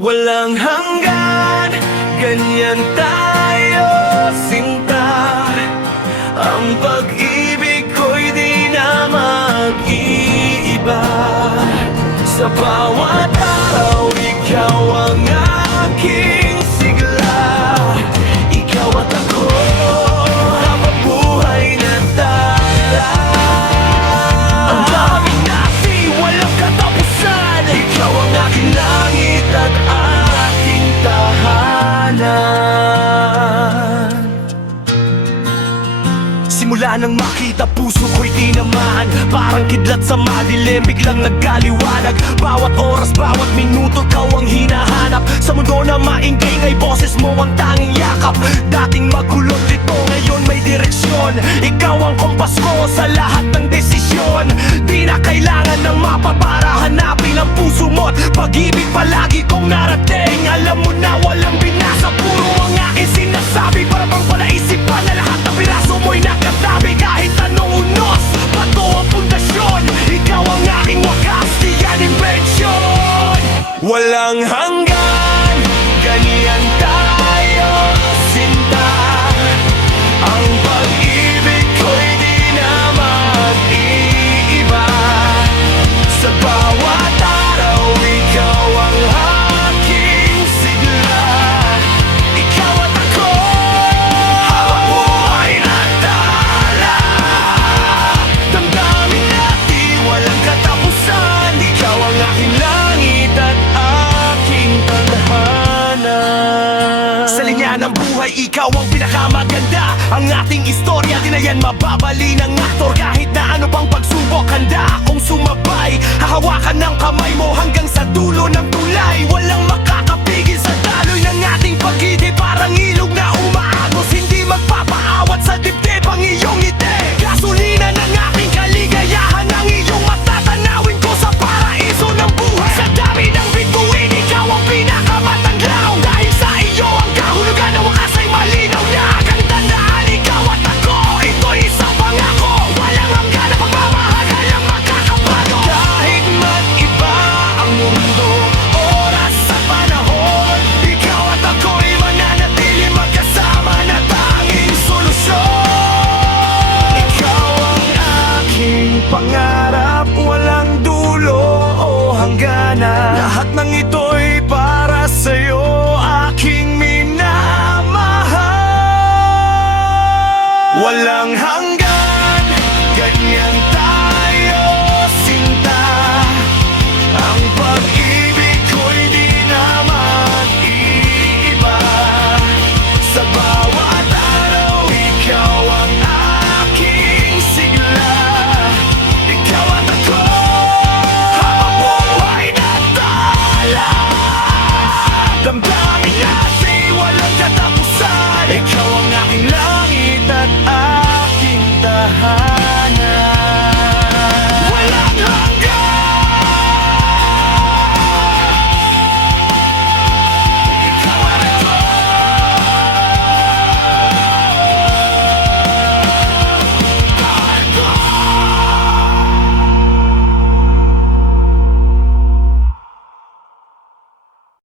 Walang hanggan, ganyan tayo sinta. Ang pag-ibig ko'y di na mag-iiba. Sa bawat araw, ikaw ang aking sigla. Ikaw at ako, habang buhay na tala. Ang daming nasi, walang katapusan. Ikaw ang aking langit at aking tahanan. Simula nang makita, puso ko'y tinamaan. Parang kidlat sa madilim, biglang nagkaliwanag. Bawat oras, bawat minuto, ikaw ang hinahanap. Sa mundo na maingay, boses mo ang tanging yakap. Dating magulot dito, ngayon may direksyon. Ikaw ang kompas ko sa lahat ng desisyon. Di na kailangan ng mapa para hanapin ang puso mo't pag-ibig palagi kong narating. Alam mo na walang binasa, puro ang aking sinasabi. Para bang palaisipan na lahat ng piraso mo'y nakatabi. Kahit anong unos, bato ang pundasyon. Ikaw ang aking wakas, di yan invention. Walang hanggan, ganyan tayo sinta. Ang pag-ibig ko'y di na mag-iiba. Sa bawat araw, ikaw ang aking sigla. Ikaw at ako, habang buhay na tala. Damdamin natin walang katapusan. Ikaw ang aking langit at aking tadhana. Sa linya ng buhay, ikaw ang pinakamaganda. Ang ating istorya, di na yan mababali ng aktor. Kahit na ano pang pagsubok, handa akong sumabay. Hahawakan ng kamay mo hanggang sa dulo ng tulay. Walang